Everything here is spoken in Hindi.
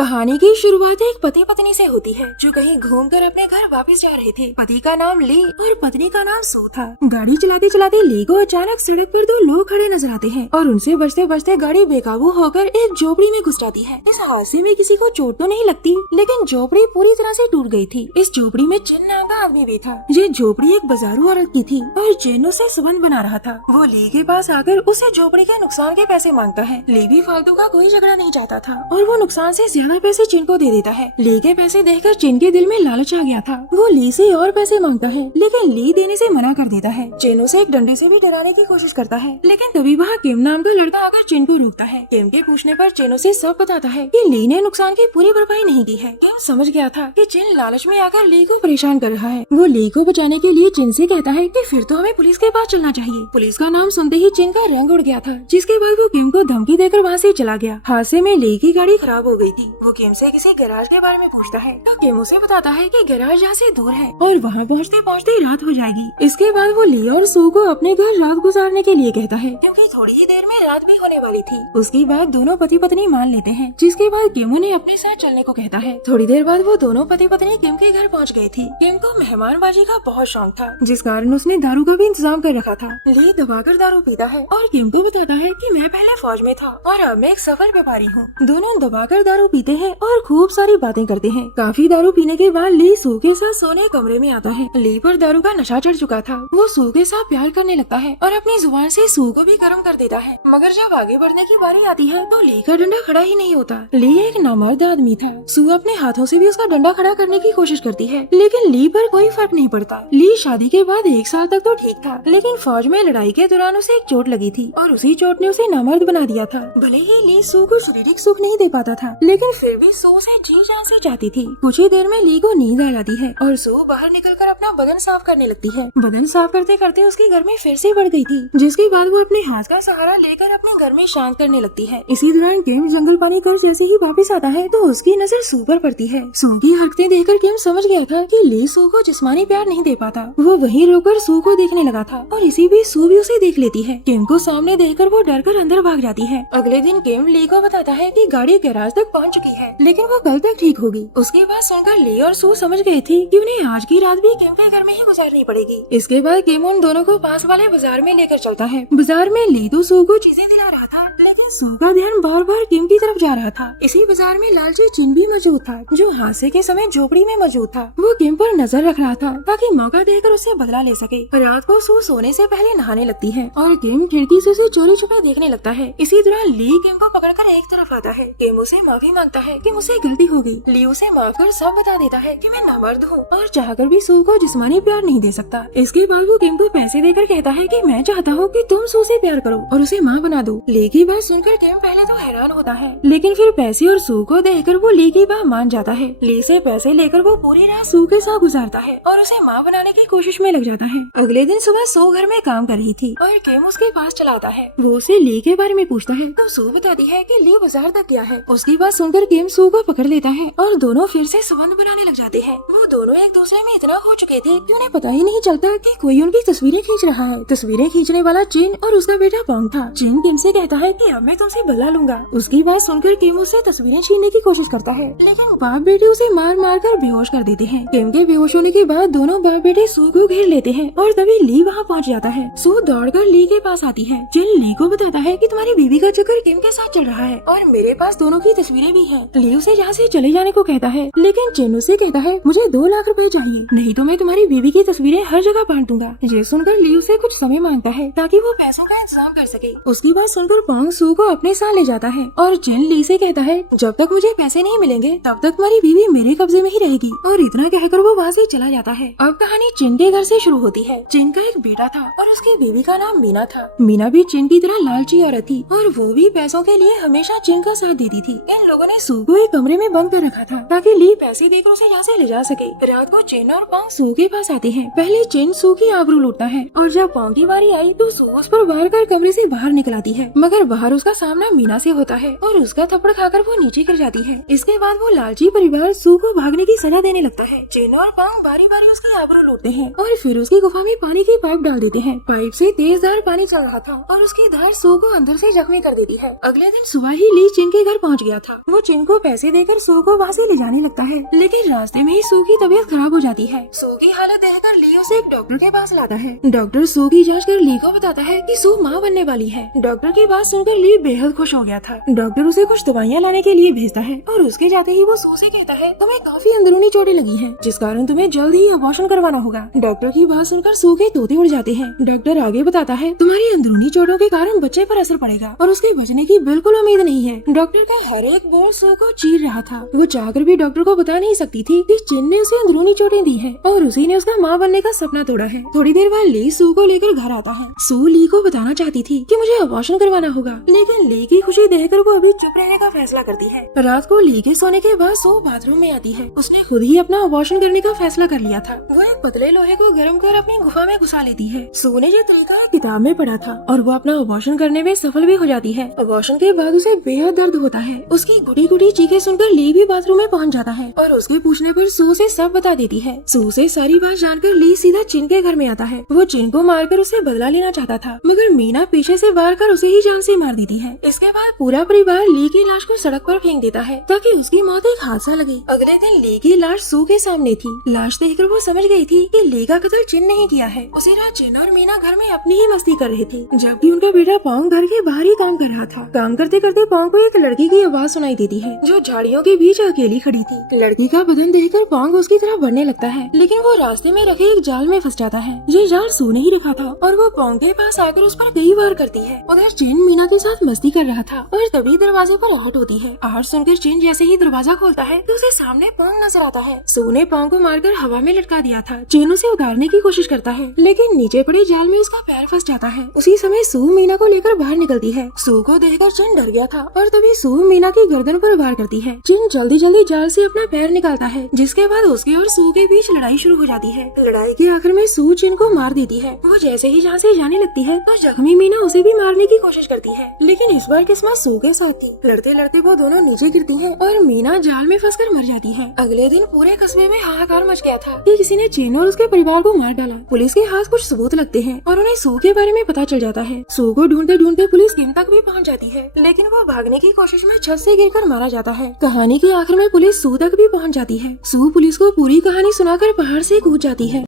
कहानी की शुरुआत एक पति पत्नी से होती है जो कहीं घूमकर अपने घर वापस जा रहे थे। पति का नाम ली और पत्नी का नाम सू था। गाड़ी चलाते चलाते ली को अचानक सड़क पर दो लोग खड़े नजर आते हैं और उनसे बचते बचते गाड़ी बेकाबू होकर एक झोपड़ी में घुस जाती है। इस हादसे में किसी को चोट तो नहीं लगती, लेकिन झोपड़ी पूरी तरह से टूट गई थी। इस झोपड़ी में चिन नाम का आदमी भी था। ये झोपड़ी एक बाजारू औरत की थी और चिन उसे संबंध बना रहा था। वो ली के पास आकर उसे झोपड़ी के नुकसान के पैसे मांगता है। ली भी फालतू का कोई झगड़ा नहीं चाहता था और वो नुकसान से ज्यादा पैसे चिन को दे देता है। ली के पैसे देखकर चिन के दिल में लालच आ गया था। वो ली से और पैसे मांगता है, लेकिन ली देने से मना कर देता है। चिन उसे एक डंडे से भी डराने की कोशिश करता है, लेकिन तभी वहाँ किम नाम का लड़का आकर चिन को रोकता है। किम के पूछने पर चिन उसे सब बताता है कि ली ने नुकसान की पूरी भरपाई नहीं की है। किम समझ गया था कि चिन लालच में आकर ली को परेशान कर रहा है। वो ली को बचाने के लिए चिन से कहता है कि फिर तो हमें पुलिस के पास चलना चाहिए। पुलिस का नाम सुनते ही चिन का रंग उड़ गया था, जिसके बाद वो किम को धमकी देकर वहाँ से चला गया। हादसे में ली की गाड़ी खराब हो गई थी। वो किम से किसी गैराज के बारे में पूछता है तो किम उसे बताता है कि गैराज यहाँ से दूर है और वहाँ पहुँचते पहुँचते रात हो जाएगी। इसके बाद वो ली और सू को अपने घर रात गुजारने के लिए कहता है, क्योंकि थोड़ी ही देर में रात भी होने वाली थी। उसके बाद दोनों पति पत्नी मान लेते हैं, जिसके बाद किम उन्हें अपने साथ चलने को कहता है। थोड़ी देर बाद वो दोनों पति पत्नी किम के घर पहुँच गए थी। किम को मेहमानबाजी का बहुत शौक था, जिस कारण उसने दारू का भी इंतजाम कर रखा था। ली दबाकर दारू पीता है और किम को बताता है कि मैं पहले फौज में था और अब मैं एक सफल व्यापारी हूँ। दोनों दबाकर दारू पीते हैं और खूब सारी बातें करते हैं। काफी दारू पीने के बाद ली सू के साथ सोने कमरे में आता है। ली पर दारू का नशा चढ़ चुका था। वो सू के साथ प्यार करने लगता है और अपनी जुबान से सू को भी गर्म कर देता है। मगर जब आगे बढ़ने की बारी आती है तो ली का डंडा खड़ा ही नहीं होता। ली एक नामर्द आदमी था। सू अपने हाथों से भी उसका डंडा खड़ा करने की कोशिश करती है, लेकिन ली पर कोई फर्क नहीं पड़ता। ली शादी के बाद 1 साल तक तो ठीक था, लेकिन फौज में लड़ाई के दौरान उसे एक चोट लगी थी और उसी चोट ने उसे नामर्द बना दिया था। भले ही ली सू को शारीरिक सुख नहीं दे पाता था, लेकिन फिर भी सू से जी जान से चाहती थी। कुछ ही देर में ली को नींद आ जाती है और सू बाहर निकलकर अपना बदन साफ करने लगती है। बदन साफ करते करते उसकी गर्मी फिर से बढ़ गई थी, जिसके बाद वो अपने हाथ का सहारा लेकर अपने गर्मी शांत करने लगती है। इसी दौरान किम जंगल पानी कर जैसे ही वापस आता है तो उसकी नजर सू पर पड़ती है। सू की हरकतें देखकर किम समझ गया था कि ली सू को जिस्मानी प्यार नहीं दे पाता। वो वहीं रोकर सू को देखने लगा था और इसी बीच सू भी उसे देख लेती है। किम को सामने देखकर वो डरकर अंदर भाग जाती है। अगले दिन किम ली को बताता है कि गाड़ी गैराज तक पहुंच चुकी है, लेकिन वो कल तक ठीक होगी। उसके बाद सुनकर ली और सू समझ गए थे कि उन्हें आज की रात भी किम के घर में ही गुजारनी पड़ेगी। इसके बाद किम उन दोनों को पास वाले बाजार में लेकर चलता है। बाजार में ली तो सू को चीजें दिला रहा था, लेकिन सू का ध्यान बार बार किम की तरफ जा रहा था। इसी बाजार में लालची चिन भी मौजूद था, जो हादसे के समय झोपड़ी में मौजूद था। वो किम पर नजर रख रहा था ताकि मौका देकर उससे बदला ले सके। रात को सू सोने से पहले नहाने लगती है और किम खिड़की से उसे चोरी छुपे देखने लगता है। इसी दौरान ली किम को पकड़कर एक तरफ आता है। किम उसे माफी मांगता है कि मुझसे गलती हो गई। ली उसे माफ कर सब बता देता है कि मैं नामर्द हूँ और चाहकर भी सू को जिस्मानी प्यार नहीं दे सकता। इसके बाद वो किम को पैसे देकर कहता है कि मैं चाहता हूँ कि तुम सू से प्यार करो और उसे माँ बना दो। ली की बात सुनकर किम पहले तो हैरान होता है, लेकिन फिर पैसे और सू को देखकर वो ली की बात मान जाता है। ली से पैसे लेकर वो पूरी रात सू के साथ गुजारता है और उसे माँ बनाने की कोशिश में लग जाता है। अगले दिन सुबह सू घर में काम कर रही थी और किम उसके पास चला आता है। वो उसे ली के बारे में पूछता है तो सू बताती है कि ली बाजार तक गया है। उसकी बात सुनकर किम सू को पकड़ लेता है और दोनों फिर से संबंध बनाने लग जाते हैं। वो दोनों एक दूसरे में इतना खो चुके थे कि उन्हें पता ही नहीं चलता कि कोई उनकी तस्वीरें खींच रहा है। तस्वीरें खींचने वाला चिन और उसका बेटा पोंग था। चिन किम से कहता है कि अब मैं तुमसे बदला लूंगा। उसकी बात सुनकर किम उससे तस्वीरें छीनने की कोशिश करता है, लेकिन बाप बेटे उसे मार मार कर बेहोश कर देते हैं। किम के बेहोश होने के बाद दोनों बाप बेटे सू को घेर लेते हैं और तभी ली वहाँ पहुँच जाता है। सू दौड़कर ली के पास आती है। चिन ली को बताता है कि तुम्हारी बीवी का चक्कर किम के साथ चल रहा है और मेरे पास दोनों की तस्वीरें भी हैं। ली उसे यहाँ से चले जाने को कहता है, लेकिन चिन उसे कहता है मुझे 2 लाख रुपए चाहिए, नहीं तो मैं तुम्हारी बीवी की तस्वीरें हर जगह बांट दूंगा। ये सुनकर ली उसे कुछ समय मांगता है ताकि वो पैसों का इंतजाम कर सके। उसकी बात सुनकर पोंग सू को अपने साथ ले जाता है और चिन ली से कहता है जब तक मुझे पैसे नहीं मिलेंगे तब तक तुम्हारी बीवी मेरे कब्जे में ही रहेगी। और इतना कहकर वो वहाँ से चला जाता है। अब कहानी चिन के घर से शुरू होती है। चिन का एक बेटा था और उसकी बीवी का नाम मीना था। मीना भी चिन की तरह लालची औरत थी और वो भी पैसों के लिए हमेशा चिन का साथ देती थी। इन लोगों ने सू को एक कमरे में बंद कर रखा था ताकि ली पैसे देकर उसे यहाँ से ले जा सके। रात को चिन और पोंग सू के पास आते हैं। पहले चिन सू की आबरू लूटता है और जब पोंग की बारी आई तो सू उस पर वार कर कमरे से बाहर निकल आती है, मगर बाहर उसका सामना मीना से होता है और उसका थप्पड़ खाकर वो नीचे गिर जाती है। इसके बाद वो लालची परिवार सू को भागने की सलाह देने लगता है। चिन और पांग बारी बारी उसकी आबरू लूटते हैं और फिर उसकी गुफा में पानी की पाइप डाल देते हैं। पाइप से तेज धार पानी चल रहा था और उसकी धार सू को अंदर से जख्मी कर देती है। अगले दिन सुबह ही ली चिन के घर पहुंच गया था। वो चिन को पैसे देकर सू को वहाँ से ले जाने लगता है, लेकिन रास्ते में ही सू की तबीयत खराब हो जाती है। सू की हालत देखकर ली उसे एक डॉक्टर के पास लाता है। डॉक्टर सू की जांच कर ली को बताता है कि सू माँ बनने वाली है। डॉक्टर की बात सुनकर ली बेहद खुश हो गया था। डॉक्टर उसे कुछ दवाइयाँ लाने के लिए भेजता है और उसके जाते ही वो सू से कहता है, तुम्हें काफी अंदरूनी चोटें लगी हैं, जिस कारण तुम्हें जल्द ही अबॉर्शन करवाना होगा। डॉक्टर की बात सुनकर सू के तोते उड़ जाते हैं। डॉक्टर आगे बताता है, तुम्हारी अंदरूनी चोटों के कारण बच्चे पर असर पड़ेगा और उसके बचने की बिल्कुल उम्मीद नहीं है। डॉक्टर का हर एक बोल सू को चीर रहा था। वो चाहकर भी डॉक्टर को बता नहीं सकती थी कि चिन ने उसे अंदरूनी चोटें दी है और उसी ने उसका माँ बनने का सपना तोड़ा है। थोड़ी देर बाद ली सू को लेकर घर आता है। सू ली को बताना चाहती थी कि मुझे अबॉर्शन करवाना होगा, लेकिन ली की खुशी देखकर वो अभी चुप रहने का फैसला करती है। रात को ली के सोने के बाद सू बाथरूम में आती है। उसने खुद ही अपना अबॉर्शन करने का फैसला कर लिया था। वो एक पतले लोहे को गर्म कर अपनी गुफा में घुसा लेती है। सू ने ये तरीका एक किताब में पढ़ा था और वो अपना अबॉर्शन करने में सफल भी हो जाती है। अबॉर्शन के बाद उसे बेहद दर्द होता है। उसकी गुटी गुटी चीखें सुनकर ली भी बाथरूम में पहुंच जाता है और उसके पूछने पर सू से सब बता देती है। सू से सारी बात जानकर ली सीधा चिन के घर में आता है। वो चिन को मारकर उसे बदला लेना चाहता था, मगर मीना पीछे से वार कर उसे ही जान से मार देती है। इसके बाद पूरा परिवार ली की लाश को सड़क पर फेंक देता है ताकि उसकी मौत एक हादसा लगे। अगले दिन ली की लाश सू के सामने थी। लाश देखकर वो समझ गई थी कि ली का कत्ल चिन नहीं किया है। उसी रात चिन और मीना घर में अपनी ही मस्ती कर रहे थे, जबकि उनका बेटा पोंग घर के बाहर ही काम कर रहा था। काम करते करते पोंग को एक लड़की की आवाज सुनाई देती है जो झाड़ियों के बीच अकेली खड़ी थी। लड़की का बदन देखकर पोंग उसकी तरफ बढ़ने लगता है, लेकिन वो रास्ते में रखे एक जाल में फंस जाता है। ये जाल सू ने ही रखा था और वो पोंग के पास आकर उस पर कई वार करती है। उधर चिन मीना के साथ मस्ती कर रहा था और तभी दरवाजे पर आहट होती है। आहट सुनकर चिन जैसे ही दरवाजा खोलता है तो उसे सामने पोंग नजर आता है। सू ने पोंग को मारकर हवा में लटका दिया था। चिन उसे उतारने की कोशिश करता है, लेकिन नीचे पड़े जाल में उसका पैर फंस जाता है। उसी समय सू मीना को लेकर बाहर निकलती है। सू को देखकर चिन डर गया था और तभी सू मीना की गर्दन पर वार करती है। चिन जल्दी जल्दी जाल से अपना पैर निकालता है, जिसके बाद उसके और सू के बीच लड़ाई शुरू हो जाती है। लड़ाई के आखिर में सू चिन को मार देती है। वो जैसे ही जहाँ से जाने लगती है तो जख्मी मीना उसे भी मारने की कोशिश करती है, लेकिन इस बार किस्मत सू के साथ थी। लड़ते लड़ते वो दोनों नीचे गिरती हैं और मीना जाल में फंसकर मर जाती है। अगले दिन पूरे कस्बे में हाहाकार मच गया था कि किसी ने चिन और उसके परिवार को मार डाला। पुलिस के हाथ कुछ सबूत लगते हैं और उन्हें सू के बारे में पता चल जाता है। सू को ढूंढते ढूंढते पुलिस किम तक भी पहुंच जाती है, लेकिन वो भागने की कोशिश में छत से गिरकर मारा जाता है। कहानी के आखिर में पुलिस सू तक भी पहुंच जाती है। सू पुलिस को पूरी कहानी सुनाकर पहाड़ से कूद जाती है।